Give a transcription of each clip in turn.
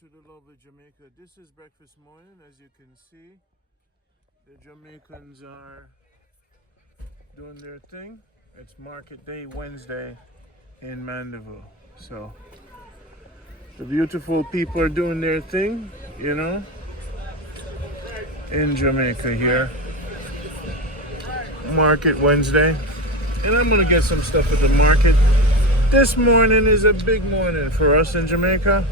to the lovely Jamaica. This is breakfast morning. As you can see, the Jamaicans are doing their thing. It's market day Wednesday in Mandeville. So the beautiful people are doing their thing, you know, in Jamaica here. Market Wednesday. And I'm gonna get some stuff at the market. This morning is a big morning for us in Jamaica.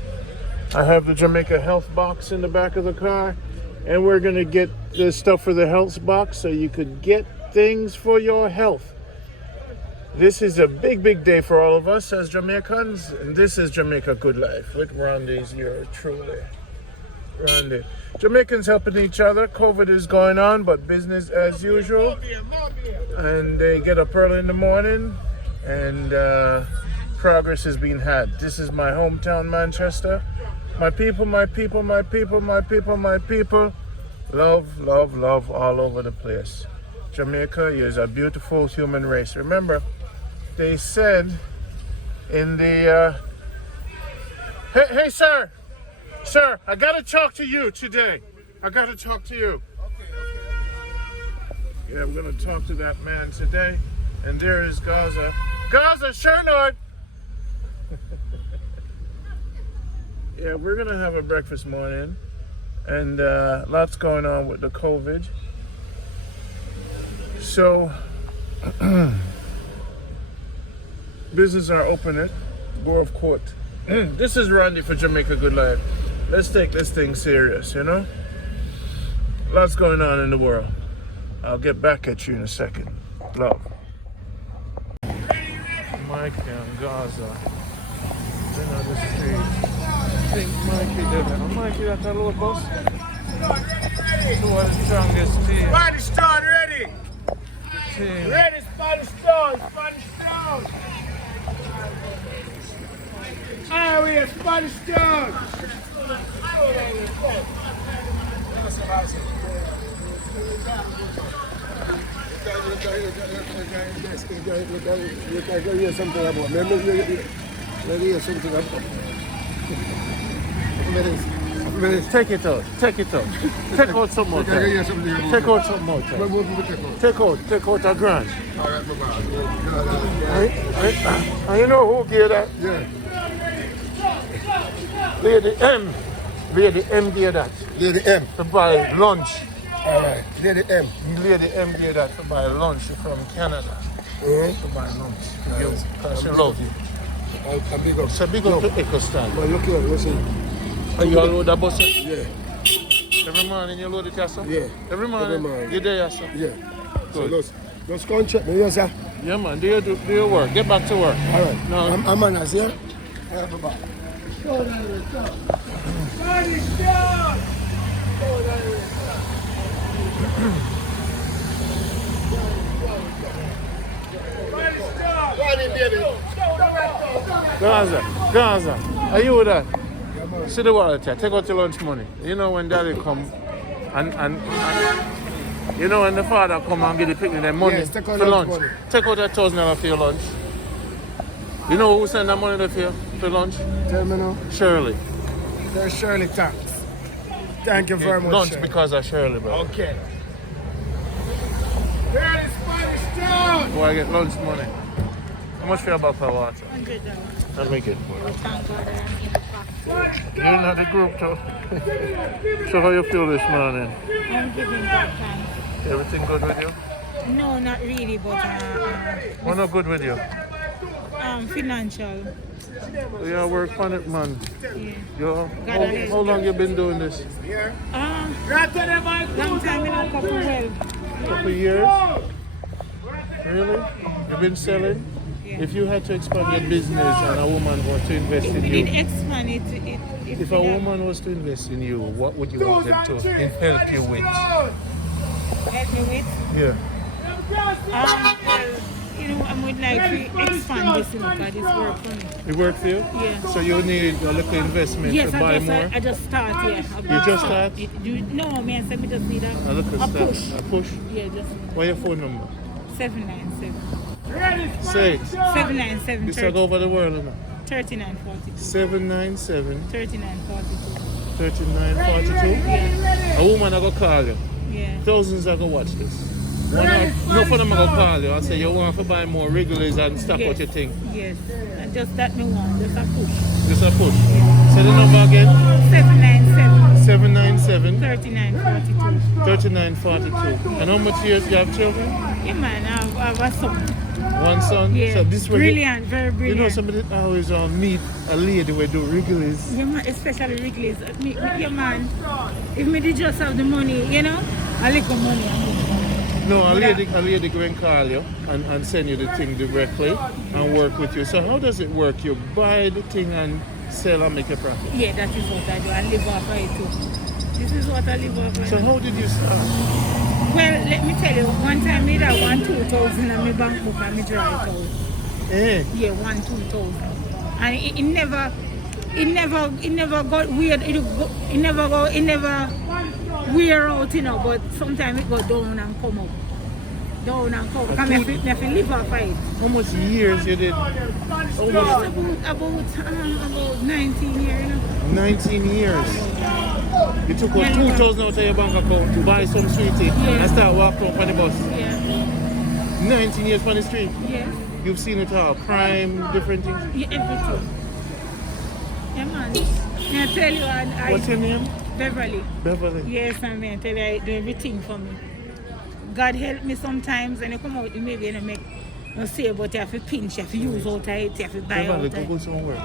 I have the Jamaica health box in the back of the car, and we're gonna get the stuff for the health box so you could get things for your health. This is a big day for all of us as Jamaicans, and this is Jamaica Good Life with Randy's here, truly. Randy. Jamaicans helping each other. COVID is going on, but business as usual. And they get up early in the morning, and progress is being had. This is my hometown, Manchester. My people, my people, my people, my people, my people. Love all over the place. Jamaica is a beautiful human race. Remember, they said in the... Hey, sir! Sir, I gotta talk to you today. I gotta talk to you. Yeah, I'm gonna talk to that man today. And there is Gaza. Gaza, sure not! Yeah, we're gonna have a breakfast morning, and lots going on with the COVID. So, business are open at Borough Court. This is Randy for Jamaica Good Life. Let's take this thing serious, you know? Lots going on in the world. I'll get back at you in a second. Love. Mike and Gaza. They're on the street. I think Mikey did it. Mikey, that's a little bus. Two of the strongest team. Spanish Town ready! Team. Ready, Spanish Town! Spanish Town! Ah, we are Spanish Town! You can hear something about me. Let me hear something about Take it out. Take out some more. Take out some more. Take out a grand. And you know who gave that? Yeah. Lady M gave that. Lady M. To buy lunch. Alright, Lady M. Lady M gave that to buy lunch from Canada. To buy lunch. Because she loves you. I'm big up. So big up to Echo Stand. But look here, listen. Are you all load the bus? Yeah. Every morning you load it yourself? Yeah. Every morning? You there yourself? Yeah. Good. So let's go and check me, yes, sir. Yeah, man. Do your work. Get back to work. Alright. No. I'm on us, yeah? Yeah, bye-bye. Gaza, are you with that? See the wallet here. Take out your lunch money. You know when daddy come and you know when the father come and give the picnic their money Yes, take out for lunch lunch. money. Take out that $1,000 for your lunch. You know who sent that money there for lunch? Tell me now. Shirley. There's Shirley, thanks. Thank you very much, Lunch Shirley. because of Shirley, bro. Okay. Where is Spanish Town? Boy, I get lunch money. How much for your bottle of water? $100. I'll make it. Thank God I'm in the box. You're not the group, too. So how you feel this morning? I'm giving God thanks. Everything good with you? No, not really, but What's not good with you? financial. You work on it, man. Yeah. How long you been doing this? Long time in a couple well. Couple years? Really? You've been selling? Yeah. If you had to expand your business and a woman was to invest in We did you, expand it. if a woman was to invest in you, what would you want them to help you with? Help me with. Yeah. Well, you know, I would like to expand this because this work for me. It worked for you? Yeah. So you need a little investment Yes, to buy more? I just start, yeah. You just start? No, man, so me just need A little a start. push. A push? Yeah, just What's your phone number? 797. Say it. 797. This will go over the world, man. 3942. 797 3942. 3942. A woman I go call you. Yeah. Thousands are going to watch this. No for them I go call you and say you want to buy more regulars and stock Yes. what you think. Yes. And just that me want. Just a push. Just a push. Say the number again. 797 797 3942. 3942. And how much years you have children? Yeah, man. I have a son. One son. Yeah. So this way Brilliant. Very you brilliant. know somebody always meet a lady who do regulars. Yeah, man, especially Wrigley's. Yeah, man. If me did just have the money, you know, a little money. No, a lady go and call you and send you the thing directly and work with you. So how does it work? You buy the thing and sell and make a profit? Yeah, that is what I do. I live off of it too. This is what I live off of. So how did you start? Well, let me tell you, one time I had 1,200 in my bank book and I draw it out. Eh? Yeah, 1,200. And it never got weird. It never wear out, you know, but sometimes it go down and come up. Down and come up. Because I have to live off of it. How much years you did? About 19 years, you know. 19 years. You took out 2,000 out of your bank account to buy some sweetie and start walking up on the bus. Yeah. 19 years on the street. Yes. You've seen it all, crime, different things. Yeah, everything. Yeah, man. May I tell you, What's your name? Beverly. Beverly. Yes, and may I tell you, I do everything for me. God help me sometimes, and you come out, maybe you make no say, but you have to pinch, you have to use out of it, you have to buy out Beverly, of it. go somewhere.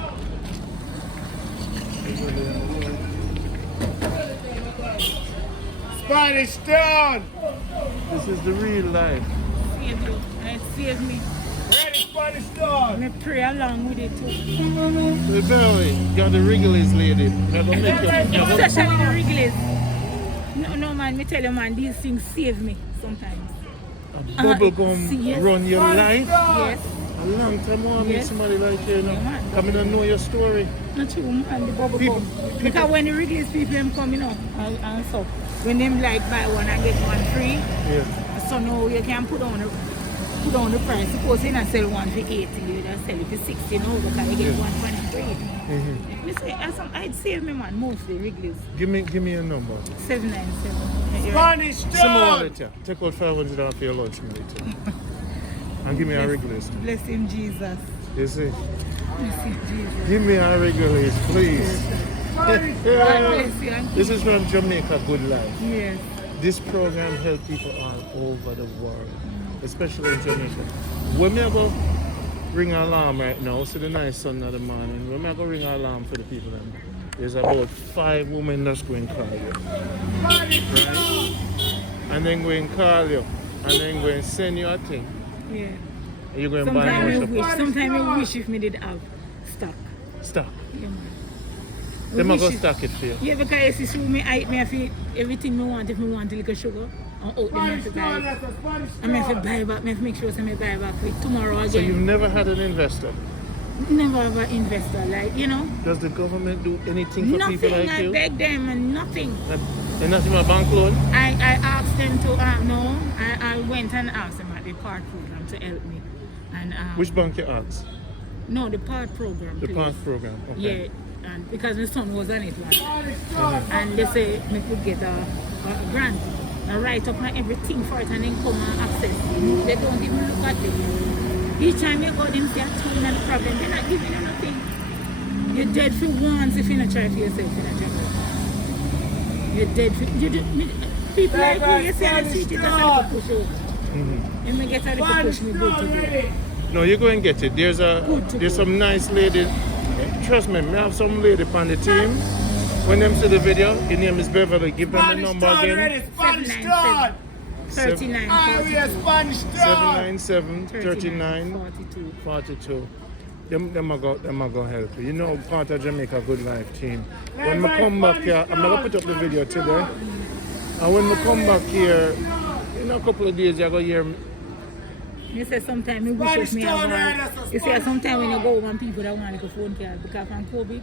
Spanish Town! This is the real life. Save you, and it saved me. Ready, Spanish Town! I pray along with it too. Hey, Beverly, you're the regulars lady. You're gonna make your Especially the Wrigley's. No, man, me tell you, man, these things save me sometimes. bubble gum yes. run your life. Yes. A long time I meet Yes. somebody like you, you know. Yeah, man. Come in and know your story. Not true, man, the bubble People- gum. Because when the Wrigley's people them come, you know, and so, when them like buy one and get one free, Yeah. so now you can put on the price. Suppose you not sell one for 80, you just sell it for 60 now because you get Yeah. one for free. Mm-hmm. Me say, I'd save me, man, mostly Wrigley's. Give me a number. 797. Spanish Some more Town! later. Take out 500 off your lunch money too. And give me a regulars. Bless him, Jesus. You see? Bless him, Jesus. Give me a regulars, please. God bless you. and This is from Jamaica Good Life. Yes. This program helps people all over the world, especially in Jamaica. When me go ring an alarm right now, see the nice sun in the morning, when me go ring an alarm for the people, then there's about 5 women that's going to call you. Right? And then go and call you, and then go and send you a thing. Yeah. And you're going to buy more Sometimes I wish if me did have stock. stuff. Yeah, man. They might go Wish it- stock it for you. Yeah, because you see me, I feel everything I want. If I want a little sugar, and out them I have to buy it. I have to buy back. I have to make sure I buy back with tomorrow again. So you've never had an investor. Never have an investor, like, you know. Does the government do anything for Nothing. people like I you? beg them and nothing. And not even a bank loan? I asked them to, no, I went and asked them at the PART program to help me. And Which bank you asked? No, the PART program. The please. PART program. Okay. Yeah, and because my son was on it, like, and they say me could get a grant. I write up and everything for it and then come and access. They don't even look at it. Each time you go, them say, I told them the problem. They're not giving you nothing. You're dead for once if you not try for yourself in a job. You're dead for people like you say on the street, you just have to push out. Mm-hmm. You may get a little push me good to go. No, you go and get it. There's some nice lady. Trust me, I have some lady on the team. When them see the video, your name is Beverly. Give them the number again. Spanish Town! 39 Spanish Town! 797 39 42. 42. Them are go help you. You know, part of Jamaica Good Life team. When we come back here, I'm going to put up the video today. And when we come back here, in a couple of days, you're going to hear me. You say sometimes you wish if me have one. You say sometimes when you go on people that want like a phone card because from Kobe,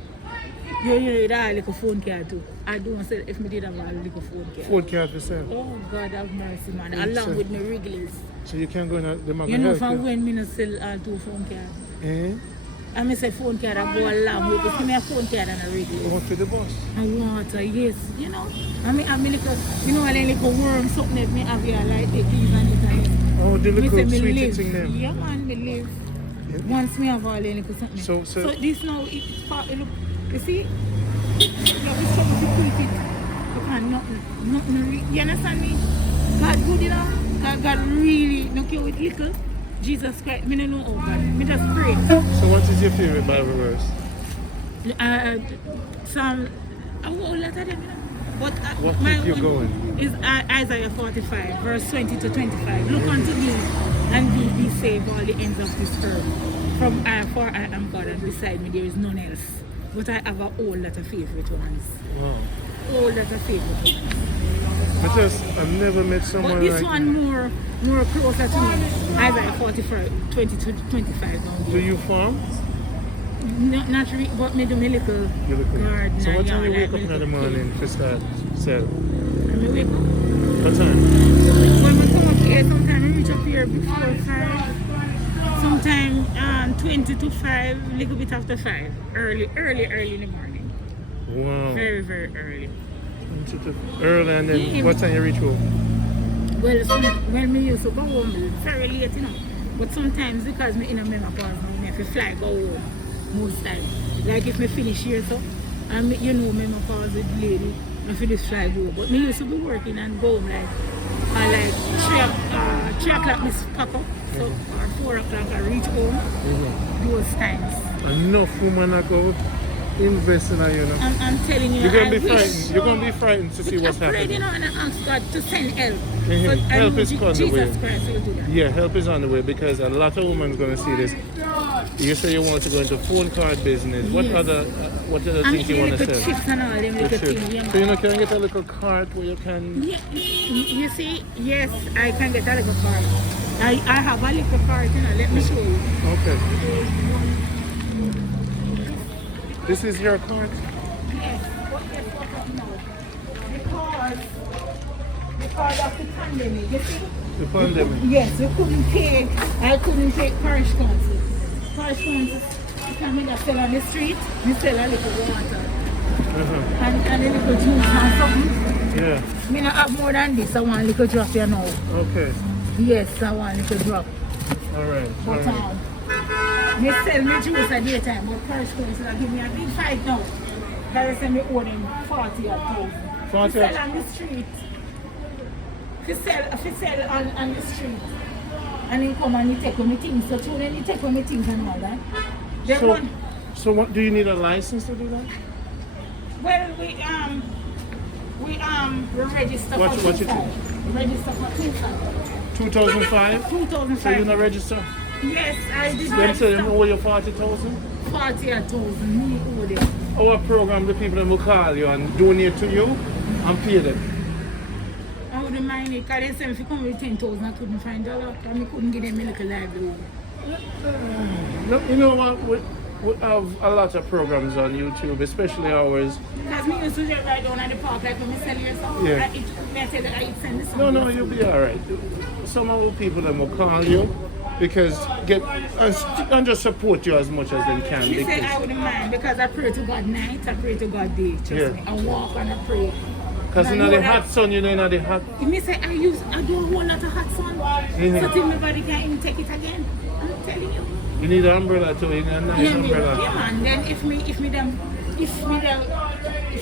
you have like a phone card too. I don't say if me did have a like a phone card. Phone card for sale. Oh God have mercy, man. Yes, Along sir. with my Wrigley's. So you can go in, them are You going know to help from you. when me not sell all 2 phone cards. Eh? And I said phone card I go along with it. Give me a phone card and a radio. What for the bus? And water, yes, you know. I mean little, you know, like little worm something that me have here like the keys and it and it. Oh, the Me say little me sweet live. thing them. Yeah man, me live. Yeah. Once me have all the little something. So this now it's part look, you see? You have to struggle to keep it. You can't nothing. You understand me? God good, you know? God really look you with little. Jesus Christ, me don't know how God. Me just pray. So what is your favorite Bible verse? Some a whole lot of them, you know. But What my keep you one going? is Isaiah 45, verse 20 to 25. Look unto me and be saved all the ends of this earth. For I am God and beside me there is none else. But I have a whole lot of favorite ones. Wow. Whole lot of favorite ones. Because I've never met someone But this like one more closer to me. Isaiah 45, 20 to 25 down Do there. you farm? Not really, but me do my little You look garden. So what and time you yard, wake like up in my the little morning to start sell? And me wake up. What time? When I come up here, sometimes I reach up here before 5. Sometimes 20 to 5, little bit after 5. Early in the morning. Wow. Very, very early. Early and then Yeah. what time you reach home? Well, when me used to go home, very late, you know. But sometimes because me in a menopause now, me have to fly go home most times. Like if me finish here, so, and me, you know, menopause with lady, I finish fly go. But me used to be working and go home like 3 o'clock me pack up, so or 4 o'clock I reach home. Those times. Enough women are go invest in you know. I'm telling you, You're gonna I be wish. frightened. You're gonna be frightened to see what's I prayed, you happening. know, and I asked God to send help. Mhm. But I Help know is on the way. Jesus Christ will do that. Yeah, help is on the way because a lot of women gonna see this. You say you want to go into phone card business. What Yes. other And things you want to little sell? chips and all them little Chips. things. Yeah, So you know, can you get a little cart where you can? yeah, you see, yes, I can get a little card. I have a little card, you know, let me show you. Okay. This is your cart. Yes, but guess what now? Because of the pandemic, you see? The pandemic. Yes, I couldn't take parish council. Parish council, you can make a sell on the street, you sell a little water. And a little juice and something. Yeah. Me not have more than this, I want a little drop here now. Okay. Yes, I want a little drop. All right. All But right. me sell me juice at daytime, but parish council give me a big fight now. That is me owe them 40 or 1,000. 40 Sell on the street. If you sell on the street. And then come and you take on me things. So through then you take on me things and all that. They So, run. so what? Do you need a license to do that? Well, we register What for you- 2,500. Register for 2,500. 2005. 2,500. So you're not register? Yes, I did Them say them register. owe you 40,000. 40 or 1,000. Me owe them. Our program, the people that will call you and donate to you and pay them. I wouldn't mind it, because they said if you come with 10,000, I couldn't find $1, and I couldn't give them a little livelihood. No, you know what? We have a lot of programs on YouTube, especially ours. Because me used to just ride down at the park, like when I sell your song. Yeah. I tell that I send the song. No, you'll be all right. Some of the people that will call you because and just support you as much as they can. She said Because, I wouldn't mind, because I pray to God night, I pray to God day. Trust Yeah. me. I walk and I pray. because And you I know the that- hot sun, you know the hot. Me say I do a whole lot of hot sun. So till my body can't even take it again. I'm telling you. You need an umbrella too. You need a nice Yeah, umbrella. man. Then if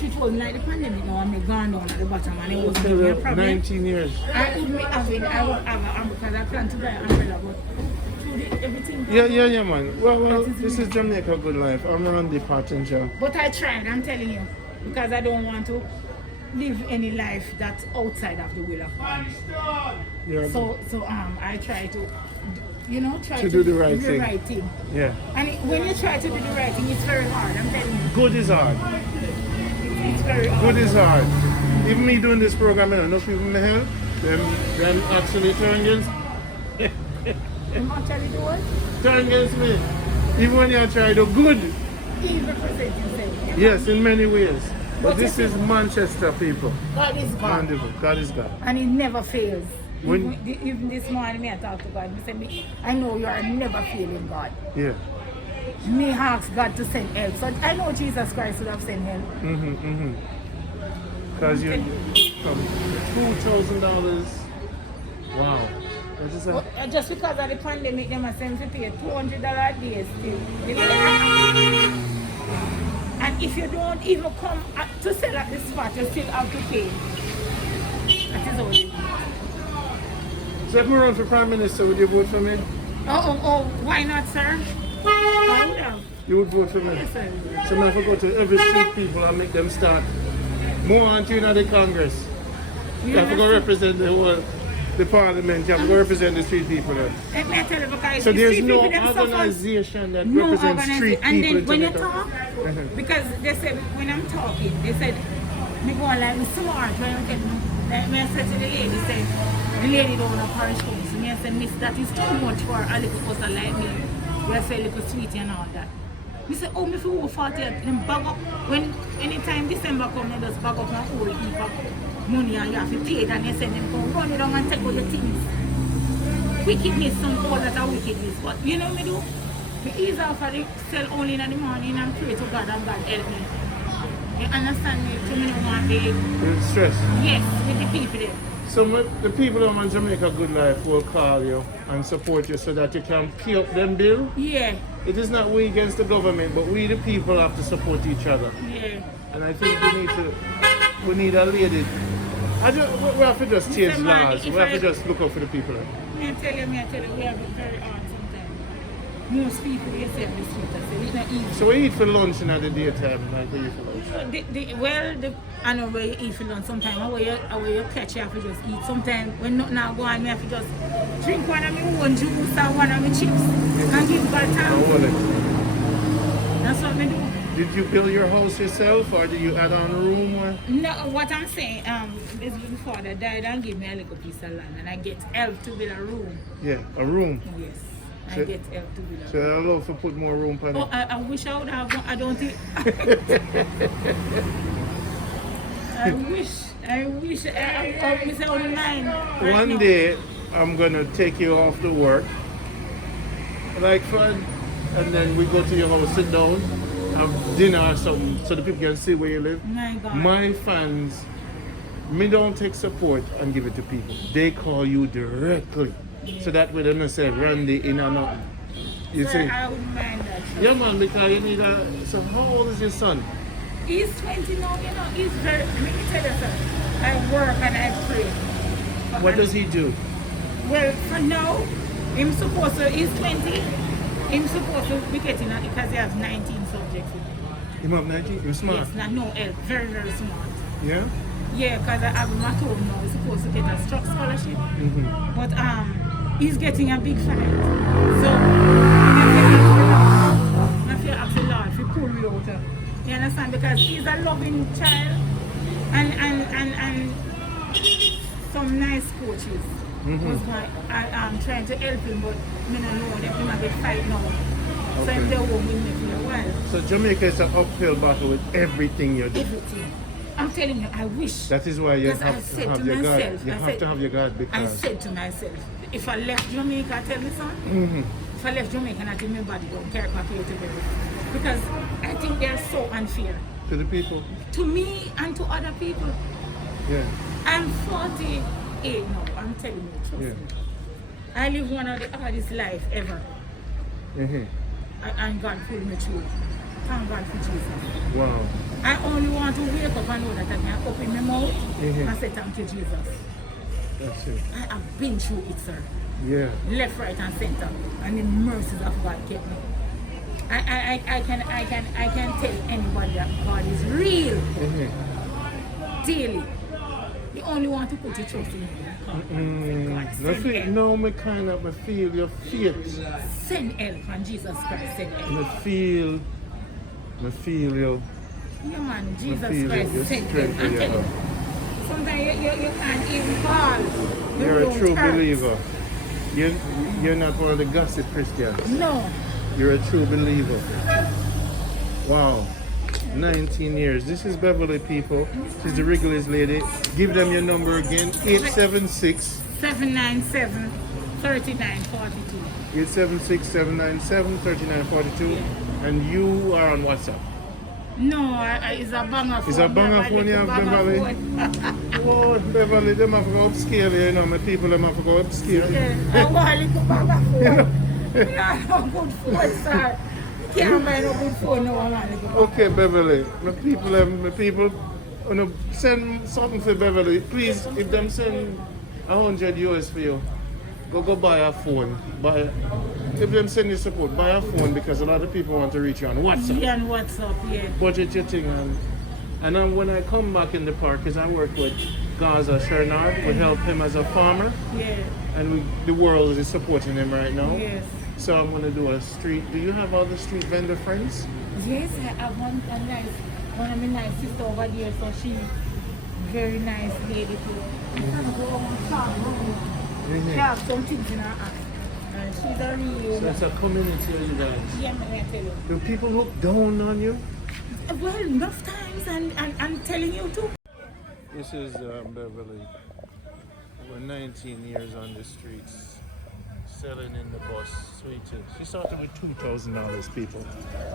it wasn't like the pandemic now, I'm gone down at the bottom and it wasn't really a problem. 19 years. I would have an because I plan to buy an umbrella, but through everything. Yeah, man. Well, this is Jamaica Good Life. I'm Randy Pottinger. But I tried, I'm telling you, because I don't want to live any life that's outside of the will of God. Yeah. So I try to, try To do the right do thing. the right thing. Yeah. And when you try to do the right thing, it's very hard. I'm telling you, Good is hard. it's very hard. Good is hard. Even me doing this program, I know people in the hell. Them actually turn against, You actually do it, turn against me. Even when you try to do good. even present yourself. Yes, in many ways. But But this you is see- Manchester people. God is God, Mandeville. God is God. and it never fails. When- Even this morning, I talked to God. He said, I know you are never failing God. Yeah. me ask God to send help. So I know Jesus Christ would have sent help. Because you $2,000. Wow. That is But just because of the pandemic, they must send to pay $200 a day still. And if you don't even come to sell at the spot, you still have to pay. That is all. So if I run for Prime Minister, would you vote for me? Oh, why not, sir? I would have. You would vote for me? Yes, sir. So if I go to every street people and make them start more until you know the Congress. You have to go represent the parliament, you have to go represent the street people there. Let me tell you, because So the there's street no people themselves organization that no represents street organization. And people then when in you Jamaica. talk, because they said, when I'm talking, they said, me go like, I'm smart, when I'm getting, like, me I said to the lady, said, the lady don't want a parish house. So me I said, miss, that is too much for a little person like me. We say little sweetie and all that. We say, oh, me feel over 40, them bag up, when anytime December come, they just bag up my whole heap of money and you have to pay it and they send them go run it down and take all the things. Wickedness, some all that are wickedness. But you know what me do? Me ease off of the sell only in the morning and pray to God and God help me. You understand me? So me don't want the You're stressed. yes with the people there. So the people on Jamaica Good Life will call you and support you so that you can pay up them bill. Yeah, It is not we against the government, but we the people have to support each other. yeah. And I think we need a lady. We have to just change Mr. Man, laws. We if have to I- just look out for the people. Me I tell you, we have it very hard sometimes. Most people, you say this street, I say, it's not easy. So we eat for lunch in the daytime, like we eat for lunch. I know where you eat for lunch sometimes, where you catch, you have to just eat. Sometimes when nothing now go on, me have to just drink one of my own juice or one of my chips and give God time. That's what me do. Did you build your house yourself or did you add on a room? Or? No, what I'm saying, this my father died and gave me a little piece of land and I get help to build a room. Yeah, a room. Yes, I So- get help to build a So room. I love to put more room on Oh, it. I wish I would have one. I don't think. I wish. I miss out on mine. Right One now. day I'm gonna take you off to work, like fun, and then we go to your house, sit down, have dinner or something, so the people can see where you live. My God. My fans, me don't take support and give it to people. They call you directly, so that way they don't say Randy in or nothing. You Sir, see? I wouldn't mind that. Yeah, man, because you need a. So how old is your son? He's 20 now, you know. He's very. Let me tell you something. I work and I pray. What does he do? Well, for now, he's 20. He's supposed to be getting it because he has 19 subjects. You have 19? You're smart. Yes, no help. Very, very smart. Yeah? Yeah, because I have him at home now. He's supposed to get a scholarship. But he's getting a big fight. So I feel ask the Lord to pull me out. You understand? Because he's a loving child and some nice coaches. Was I'm trying to help him, but I don't know that he might get fight now. So Okay. if they won't win me for a while. So Jamaica is an uphill battle with everything you do. Everything. I'm telling you, I wish. That is why you Because I have to said have to your myself, God. You have to have your God I because said to myself, if I left Jamaica, tell me son, if I left Jamaica and I take my body down, carry my plate to bury. Because I think they're so unfair. to the people. To me and to other people. Yeah. I'm 48 now, I'm telling you, trust Yeah. me. I live one of the hardest life ever. Mm-hmm. And God pulled me through. Thank God for Jesus. Wow. I only want to wake up and know that I can open my mouth Mhm. and say thank you, Jesus. That's it. I have been through it, sir. Yeah. Left, right, and center, and the mercies of God kept me. I can tell anybody that God is real Mm-hmm. daily. You only want to put your trust in Him. God, send help. No, me kind of me feel your faith. Send help from Jesus Christ. Send help. Me feel you. Yeah, man, feel Jesus your Christ. Send help. strength in I'm your telling you. heart. Sometimes you can't even call. The You're a road true hurts. believer. You're not one of the gossip Christians. No. You're a true believer. Wow. 19 years. This is Beverly, people. She's the Wrigley's lady. Give them your number again. 876 797 3942. 876 797 3942. And you are on WhatsApp. No, it's a banger phone. It's a banger phone you have, Beverly. Oh, Beverly, them have to go upscale, you know. My people, them have to go upscale. Yeah, I want a little banger phone. You know, no good phone, sir. Can't buy no good phone, no one. Okay, Beverly. My people, you know, send something for Beverly. Please, if them send $100 for you, go buy a phone. If them send you support, buy a phone because a lot of people want to reach you on WhatsApp. Yeah, on WhatsApp, yeah. Budget your thing. And then when I come back in the park, because I work with Gaza Shernard, we help him as a farmer. Yeah. And the world is supporting him right now. Yes. So I'm going to do a street. Do you have other street vendor friends? Yes, I have one of my nice sister over there, so she very nice lady too. She have some things in her hand. And she's a real... So it's a community of you guys. Yeah, I tell you. Do people look down on you? Well, enough times and I'm telling you too. This is Beverly. We're 19 years on the streets, selling in the bus, sweeties. She started with $2,000, people.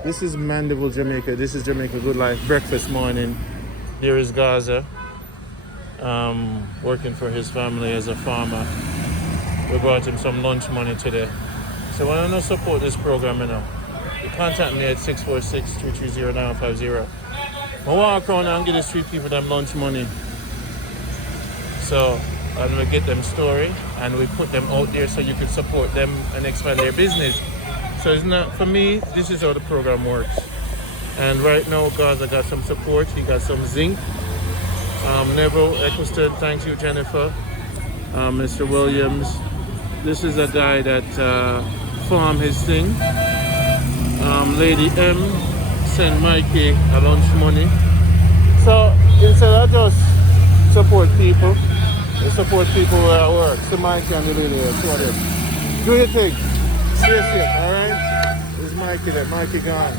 This is Mandeville, Jamaica. This is Jamaica Good Life. Breakfast morning. Here is Gaza, working for his family as a farmer. We brought him some lunch money today. So when I want to support this program, you know, you contact me at 646-330-950. I walk around and give the street people them lunch money. So, and we get them story and we put them out there so you can support them and expand their business. So it's not, for me, this is how the program works. And right now, guys, I got some support. He got some zinc. Neville Eccleston, thank you, Jennifer. Mr. Williams. This is a guy that farmed his thing. Lady M sent Mikey a lunch money. So instead of just support people, we support people who are at work. So Mikey and the lady here, two of them. Do your thing. Stay safe, alright? This is Mikey there. Mikey gone.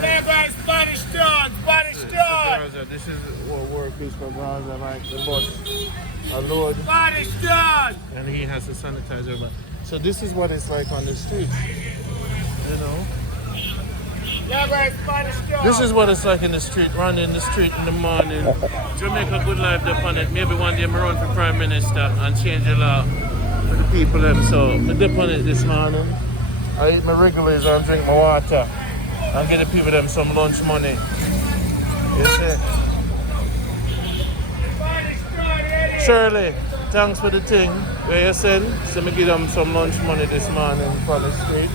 Yeah, guys, Spanish Town, Spanish Town. This is what work is for Gaza, like the bus. A load. Spanish Town. And he has to sanitize everybody. So this is what it's like on the street. You know? Yeah, guys, Spanish Town. This is what it's like in the street, running the street in the morning. Jamaica Good Life upon it. Maybe one day I run for Prime Minister and change the law for the people them. So I dip on it this morning. I eat my regulars and drink my water. And get the people them some lunch money. You see? Shirley, thanks for the thing. Where you send? So me give them some lunch money this morning for the street.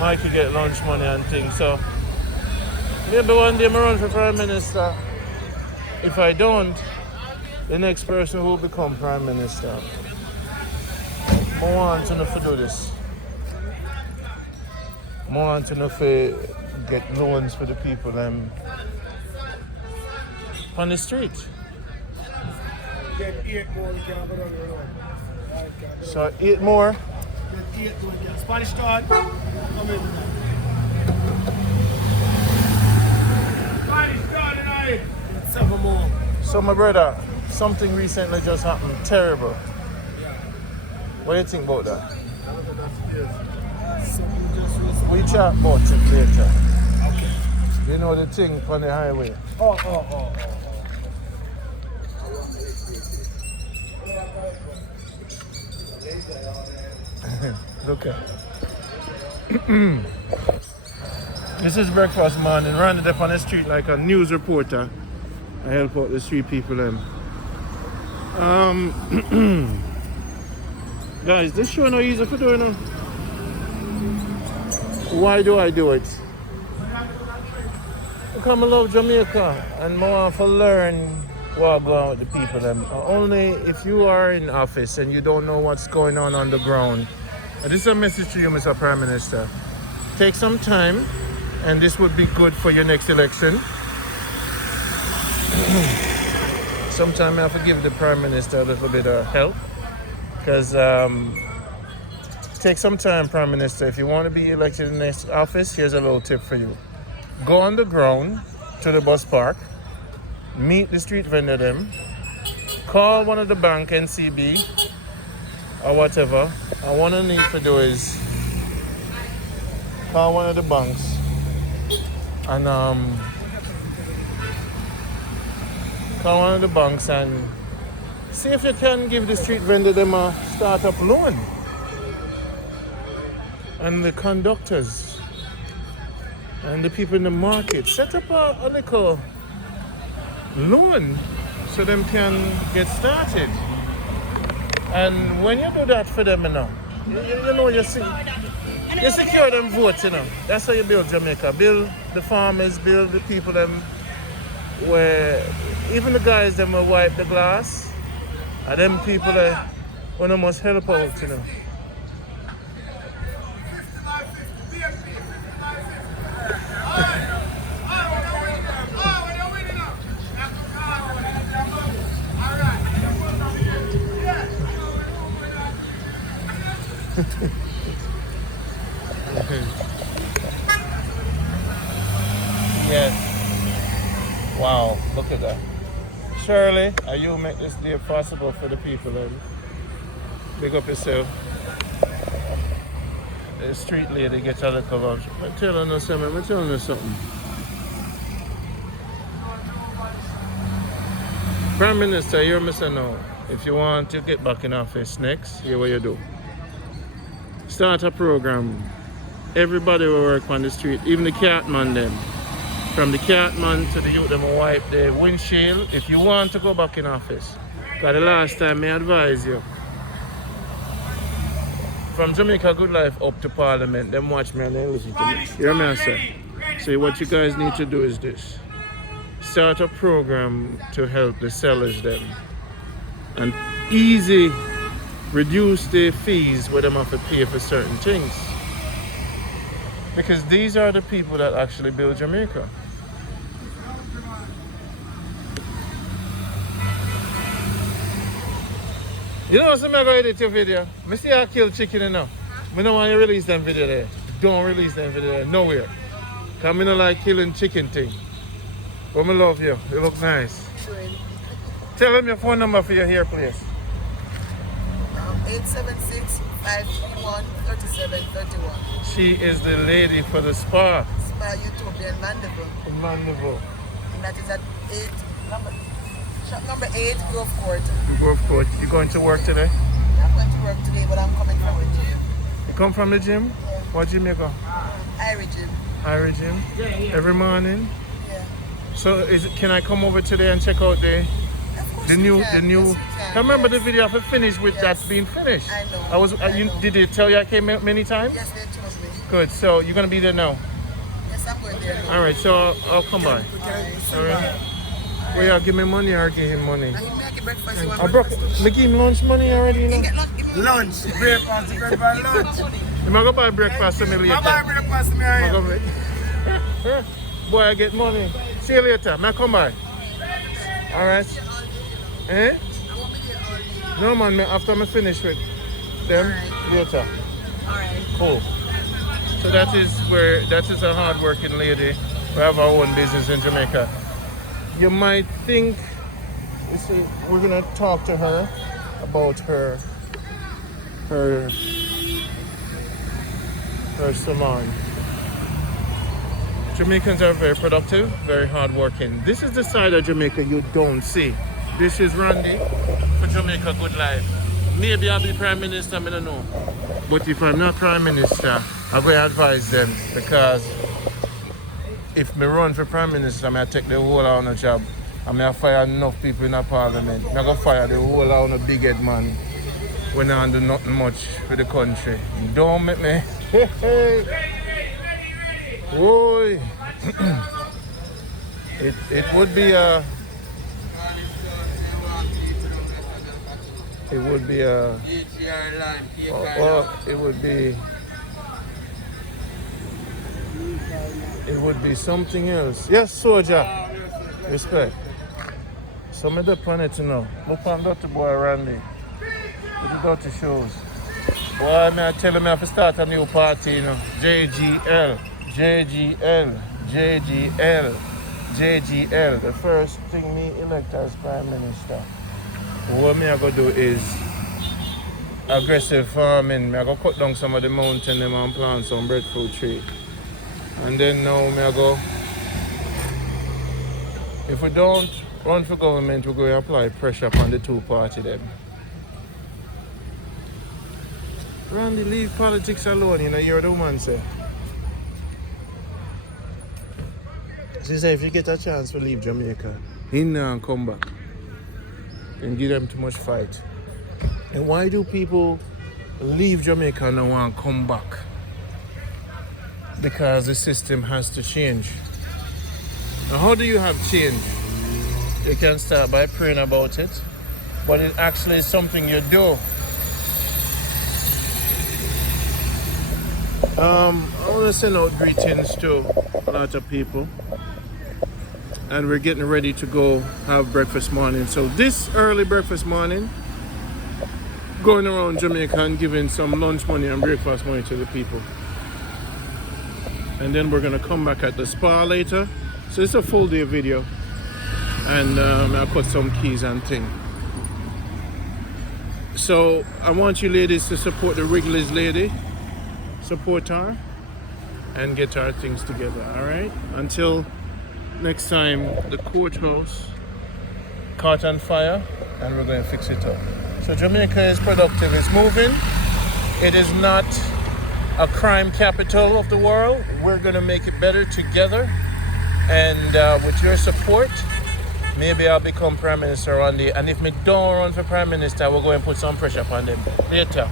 Mikey get lunch money and things. So maybe one day I run for Prime Minister. If I don't, the next person who will become Prime Minister. I want to know if do this. I want to know if get loans for the people on the street. Get 8 more, we can go down the road. So 8 more. Get 8 more, Spanish Town. Come in. Spanish Town tonight. Get 7 more. So my brother, something recently just happened, terrible. What do you think about that? We chat about it later. Okay. You know the thing on the highway. Oh. Look at This is breakfast morning. Running up on the street like a news reporter. I help out the street people guys, this show no easy for doing now. Why do I do it? Because I love Jamaica and I want to learn what going on with the people. Only if you are in office and you don't know what's going on the ground. And this is a message to you, Mr. Prime Minister. Take some time, and this would be good for your next election. Sometimes I have to give the Prime Minister a little bit of help. Because take some time, Prime Minister. If you want to be elected in the next office, here's a little tip for you. Go on the ground to the bus park, meet the street vendor them, call one of the bank, NCB, or whatever. And what I need to do is call one of the banks and see if you can give the street vendor them a startup loan. And the conductors and the people in the market set up a little loan so them can get started. And when you do that for them, you know you secure them votes, That's how you build Jamaica. Build the farmers, build the people them where even the guys them will wipe the glass. And them people that one must help out, Yes. Wow, look at that. Shirley, you make this day possible for the people. Big up yourself. The street lady gets a little lunch. I'm telling you something. Prime Minister, you're missing now. If you want to get back in office next, here's what you do. Start a program. Everybody will work on the street, even the catman them. From the catman to the youth them will wipe the windshield if you want to go back in office. Because the last time I advise you, from Jamaica Good Life up to Parliament, them watch me and they listen to me. You hear me, sir? So what you guys need to do is this. Start a program to help the sellers them. And reduce the fees where them have to pay for certain things. Because these are the people that actually build Jamaica. You know what's I'm going to edit your video? I see I kill chicken enough. I don't want to release that video there. Don't release that video there, nowhere. Because I don't like killing chicken thing. But I love you. You look nice. Tell them your phone number for your hair, please. 876-531-3731. She is the lady for the spa. Spa Utopia in Mandeville. In Mandeville. And that is at shop number 8, Grove Court. Grove Court. You going to work today? I'm going to work today, but I'm coming from the gym. You come from the gym? Yeah. What gym you go? Irie Gym. Irie Gym? Yeah. Every morning? Yeah. So can I come over today and check out the new? Yes, I remember the video I finished with that's being finished. I know. Did they tell you I came many times? Yes, they told me. Good. So you're gonna be there now. Yes, I'm going there now. All right. So I'll come by. All right. Well, yeah, give me money or give him money. I make a breakfast. You want I broke. Me give him lunch money already. Lunch. Breakfast. Lunch. I'm gonna go buy breakfast for me later. Buy breakfast for me. Boy, I get money. See you later. May I come by? All right. Eh? No man, after I finish with them later. Alright. Cool. So that is a hard-working lady. We have our own business in Jamaica. You might think, we're gonna talk to her about her salon. Jamaicans are very productive, very hardworking. This is the side of Jamaica you don't see. This is Randy for Jamaica Good Life. Maybe I'll be Prime Minister, I don't know. But if I'm not Prime Minister, I'm going to advise them, because if me run for Prime Minister, I'm going to take the whole of the job. I'm going to fire enough people in the Parliament. I'm going to fire the whole of the big head man when I do nothing much for the country. Don't make me. Boy. It would be a. It would be a. It would be something else. Yes, soldier. Respect. Some of the planet, look on dirty boy Randy with the dirty shoes. Boy, I tell him I have to start a new party, JGL. The first thing me elect as Prime Minister. What me I go do is aggressive farming. Me I go cut down some of the mountain and plant some breadfruit tree. And then now me I go. If we don't run for government, we're going to apply pressure upon the two party them. Randy, leave politics alone, you know, you're the woman, say. She said if you get a chance to leave Jamaica, he now come back and give them too much fight. And why do people leave Jamaica and don't want to come back? Because the system has to change. Now, how do you have change? You can start by praying about it, but it actually is something you do. I want to send out greetings to a lot of people, and we're getting ready to go have breakfast morning. So this early breakfast morning, going around Jamaica and giving some lunch money and breakfast money to the people. And then we're gonna come back at the spa later. So it's a full day video, and I'll put some keys and thing. So I want you ladies to support the Wrigley's lady. Support her and get our things together, all right? Until next time, the courthouse caught on fire, and we're going to fix it up. So Jamaica is productive, it's moving. It is not a crime capital of the world. We're going to make it better together, and with your support, maybe I'll become Prime Minister one day. And if me don't run for Prime Minister, we'll go and put some pressure upon them later.